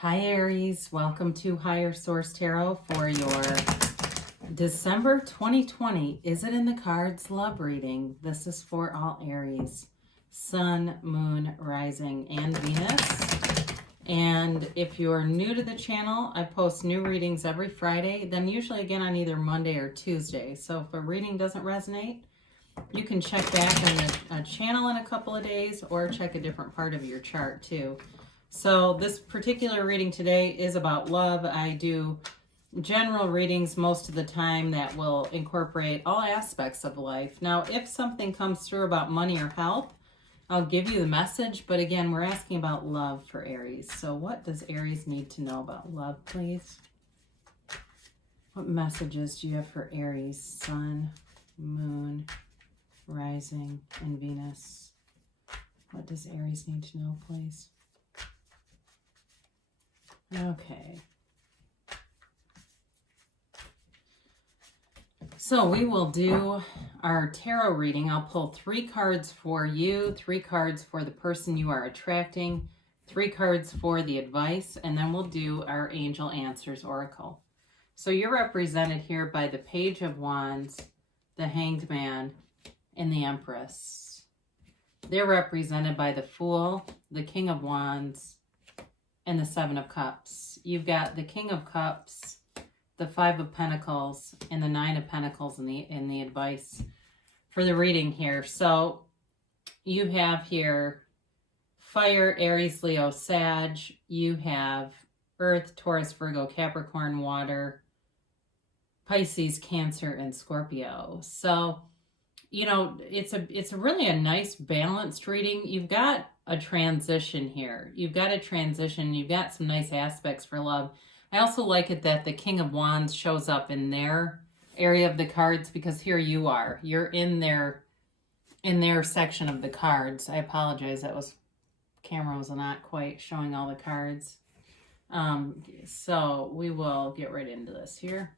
Hi Aries, welcome to Higher Source Tarot for your December 2020. Is it in the cards? Love reading. This is for all Aries, Sun, Moon, Rising, and Venus. And if you're new to the channel, I post new readings every Friday, then usually again on either Monday or Tuesday. So if a reading doesn't resonate, you can check back on the channel in a couple of days or check a different part of your chart too. So this particular reading today is about love. I do general readings most of the time that will incorporate all aspects of life. Now, if something comes through about money or health, I'll give you the message. But again, we're asking about love for Aries. So what does Aries need to know about love, please? What messages do you have for Aries, Sun, Moon, Rising, and Venus? What does Aries need to know, please? Okay. So we will do our tarot reading. I'll pull 3 cards for you, 3 cards for the person you are attracting, 3 cards for the advice, and then we'll do our Angel Answers Oracle. So you're represented here by the Page of Wands, the Hanged Man, and the Empress. They're represented by the Fool, the King of Wands, and the Seven of Cups. You've got the King of Cups, the Five of Pentacles, and the Nine of Pentacles in the advice for the reading here. So you have here Fire, Aries, Leo, Sag. You have Earth, Taurus, Virgo, Capricorn, Water, Pisces, Cancer, and Scorpio. So, you know, it's a really a nice balanced reading. You've got a transition here. You've got a transition. You've got some nice aspects for love. I also like it that the King of Wands shows up in their area of the cards, because here you are. You're in their section of the cards. I apologize. Camera was not quite showing all the cards. So we will get right into this here.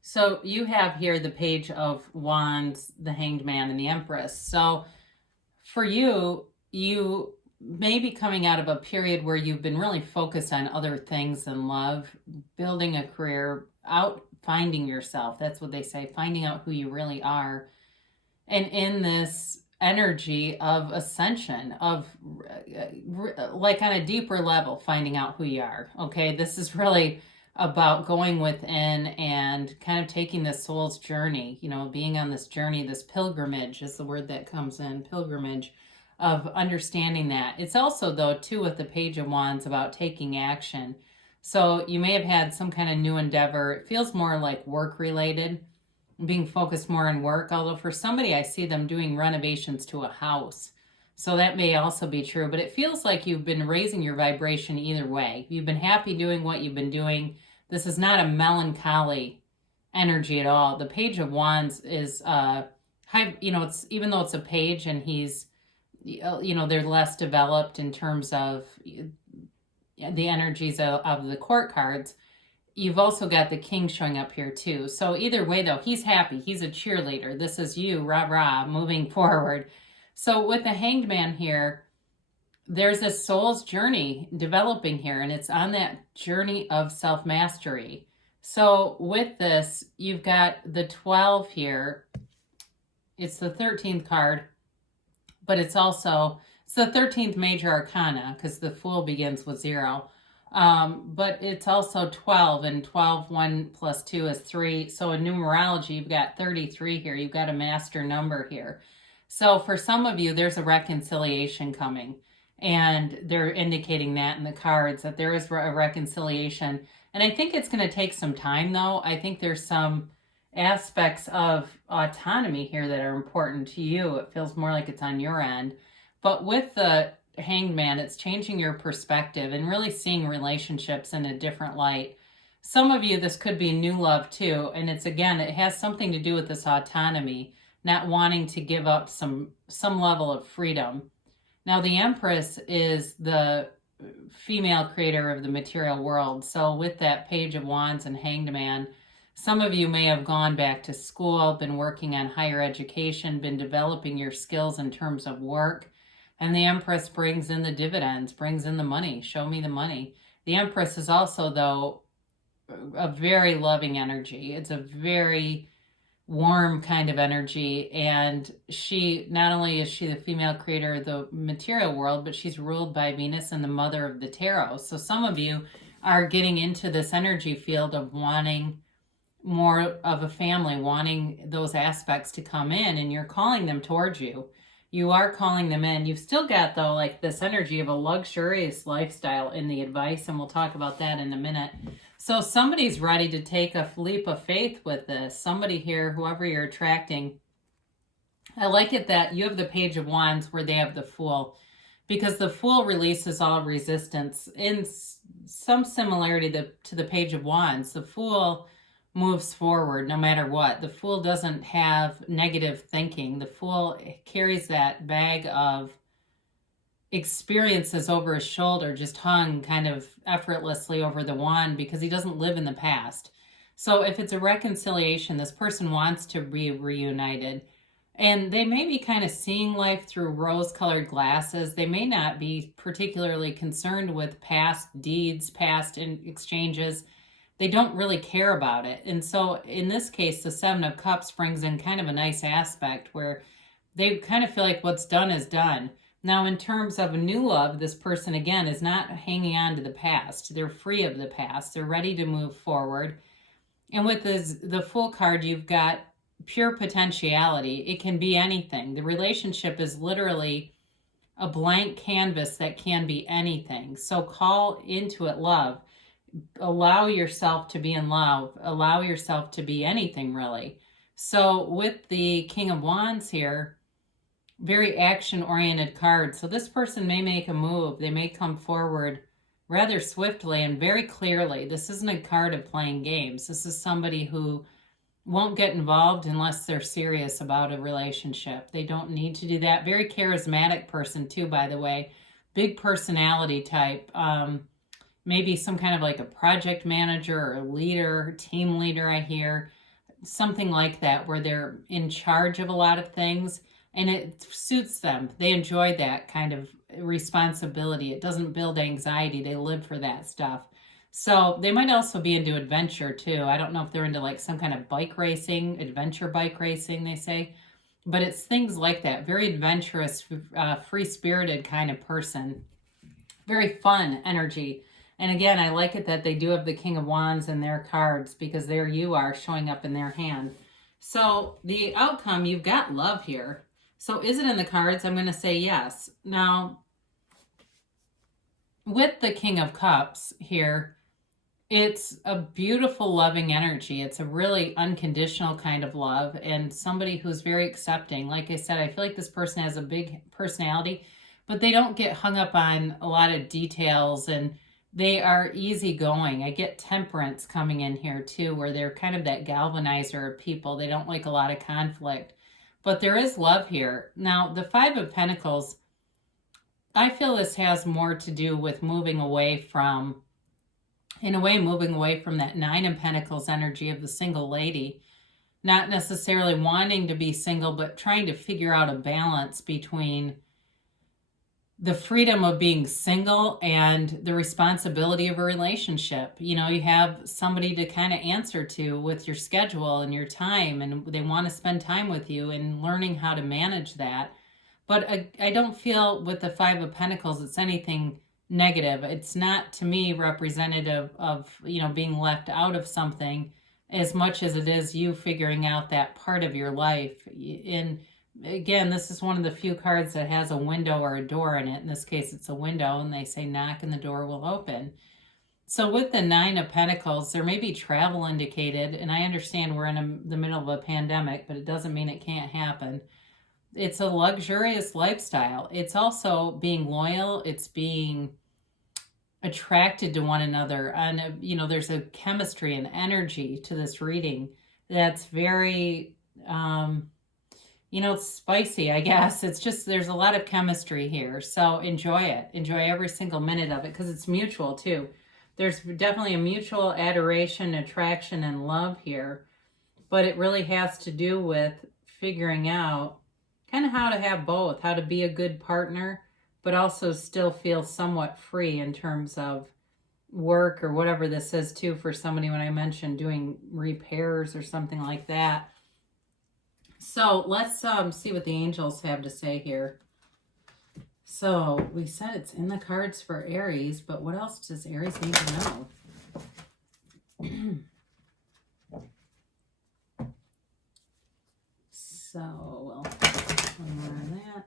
So you have here the Page of Wands, the Hanged Man, and the Empress. So for you, you may be coming out of a period where you've been really focused on other things than love, building a career, finding yourself. That's what they say, finding out who you really are. And in this energy of ascension, of like on a deeper level, finding out who you are. Okay, this is really about going within and kind of taking this soul's journey, you know, being on this journey, this pilgrimage is the word that comes in, pilgrimage, of understanding that. It's also, though, too, with the Page of Wands, about taking action. So you may have had some kind of new endeavor. It feels more like work related, being focused more on work, although for somebody I see them doing renovations to a house. So that may also be true, but it feels like you've been raising your vibration either way. You've been happy doing what you've been doing. This is not a melancholy energy at all. The Page of Wands is, you know, it's, even though it's a page and he's, you know, they're less developed in terms of the energies of the court cards. You've also got the King showing up here too. So either way, though, he's happy. He's a cheerleader. This is you, rah, rah, moving forward. So with the Hanged Man here, there's a soul's journey developing here, and it's on that journey of self-mastery. So with this, you've got the 12 here. It's the 13th card, but it's the 13th major arcana, because the Fool begins with 0. But it's also 12, and 12, 1 plus 2 is 3. So in numerology, you've got 33 here. You've got a master number here. So for some of you, there's a reconciliation coming, and they're indicating that in the cards, that there is a reconciliation. And I think it's going to take some time, though. I think there's some aspects of autonomy here that are important to you. It feels more like it's on your end. But with the Hanged Man, it's changing your perspective and really seeing relationships in a different light. Some of you, this could be new love too. And it's, again, it has something to do with this autonomy, not wanting to give up some level of freedom. Now, the Empress is the female creator of the material world. So with that Page of Wands and Hanged Man, some of you may have gone back to school, been working on higher education, been developing your skills in terms of work. And the Empress brings in the dividends, brings in the money. Show me the money. The Empress is also, though, a very loving energy. It's a very warm kind of energy, and she, not only is she the female creator of the material world, but she's ruled by Venus and the mother of the tarot. So some of you are getting into this energy field of wanting more of a family, wanting those aspects to come in, and you're calling them towards you. You are calling them in. You've still got, though, like this energy of a luxurious lifestyle in the advice, and we'll talk about that in a minute. So somebody's ready to take a leap of faith with this. Somebody here, whoever you're attracting. I like it that you have the Page of Wands where they have the Fool, because the Fool releases all resistance. In some similarity to the Page of Wands, the Fool moves forward no matter what. The Fool doesn't have negative thinking. The Fool carries that bag of experiences over his shoulder, just hung kind of effortlessly over the wand, because he doesn't live in the past. So if it's a reconciliation, this person wants to be reunited, and they may be kind of seeing life through rose-colored glasses. They may not be particularly concerned with past deeds, past exchanges. They don't really care about it. And so in this case, the Seven of Cups brings in kind of a nice aspect where they kind of feel like what's done is done. Now, in terms of a new love, this person, again, is not hanging on to the past. They're free of the past. They're ready to move forward. And with the Fool card, you've got pure potentiality. It can be anything. The relationship is literally a blank canvas that can be anything. So call into it love. Allow yourself to be in love. Allow yourself to be anything, really. So with the King of Wands here, very action-oriented card. So this person may make a move. They may come forward rather swiftly and very clearly. This isn't a card of playing games. This is somebody who won't get involved unless they're serious about a relationship. They don't need to do that. Very charismatic person too, by the way. Big personality type. Maybe some kind of like a project manager or leader, team leader, I hear. Something like that, where they're in charge of a lot of things. And it suits them. They enjoy that kind of responsibility. It doesn't build anxiety. They live for that stuff. So they might also be into adventure too. I don't know if they're into like some kind of bike racing, adventure bike racing, they say. But it's things like that. Very adventurous, free-spirited kind of person. Very fun energy. And again, I like it that they do have the King of Wands in their cards, because there you are showing up in their hand. So the outcome, you've got love here. So is it in the cards? I'm going to say yes. Now, with the King of Cups here, it's a beautiful, loving energy. It's a really unconditional kind of love, and somebody who's very accepting. Like I said, I feel like this person has a big personality, but they don't get hung up on a lot of details, and they are easygoing. I get Temperance coming in here too, where they're kind of that galvanizer of people. They don't like a lot of conflict. But there is love here. Now, the Five of Pentacles, I feel this has more to do with moving away from, in a way, moving away from that Nine of Pentacles energy of the single lady. Not necessarily wanting to be single, but trying to figure out a balance between the freedom of being single and the responsibility of a relationship. You know, you have somebody to kind of answer to with your schedule and your time, and they want to spend time with you, and learning how to manage that. But I don't feel with the Five of Pentacles it's anything negative. It's not, to me, representative of, you know, being left out of something, as much as it is you figuring out that part of your life. And again, this is one of the few cards that has a window or a door in it. In this case, it's a window, and they say knock and the door will open. So with the Nine of Pentacles, there may be travel indicated, and I understand we're in the middle of a pandemic, but it doesn't mean it can't happen. It's a luxurious lifestyle. It's also being loyal. It's being attracted to one another. And, you know, there's a chemistry and energy to this reading that's very, you know, it's spicy, I guess. It's just, there's a lot of chemistry here. So enjoy it. Enjoy every single minute of it, because it's mutual too. There's definitely a mutual adoration, attraction, and love here. But it really has to do with figuring out kind of how to have both, how to be a good partner, but also still feel somewhat free in terms of work or whatever this is too for somebody when I mentioned doing repairs or something like that. So let's see what the angels have to say here. So we said it's in the cards for Aries, but what else does Aries need to know? So we'll one more of that.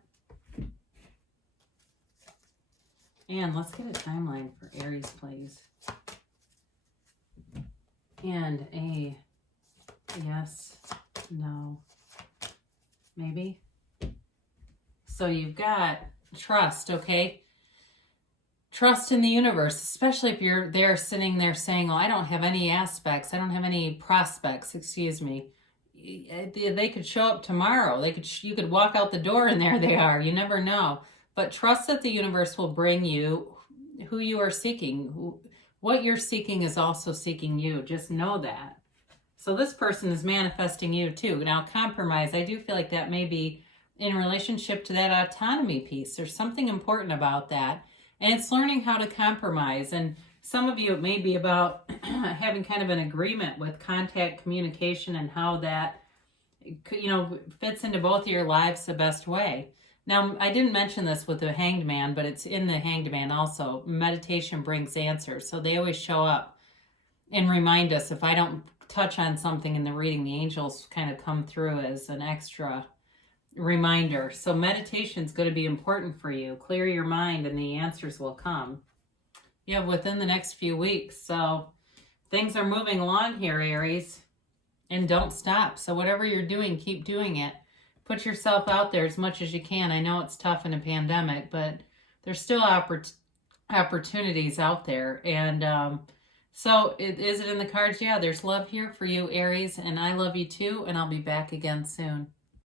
And let's get a timeline for Aries, please. And a yes, no, maybe. So you've got trust, okay? Trust in the universe, especially if you're there sitting there saying, oh, I don't have any aspects. I don't have any prospects, excuse me. They could show up tomorrow. You could walk out the door and there they are. You never know. But trust that the universe will bring you who you are seeking. What you're seeking is also seeking you. Just know that. So this person is manifesting you too. Now, compromise, I do feel like that may be in relationship to that autonomy piece. There's something important about that. And it's learning how to compromise. And some of you, it may be about having kind of an agreement with contact communication and how that, fits into both of your lives the best way. Now, I didn't mention this with the Hanged Man, but it's in the Hanged Man also. Meditation brings answers. So they always show up and remind us. If I don't touch on something in the reading, the angels kind of come through as an extra reminder. So meditation is going to be important for you. Clear your mind and the answers will come. Yeah, within the next few weeks. So things are moving along here, Aries. And don't stop. So whatever you're doing, keep doing it. Put yourself out there as much as you can. I know it's tough in a pandemic, but there's still opportunities out there. And so is it in the cards? Yeah, there's love here for you, Aries. And I love you too. And I'll be back again soon.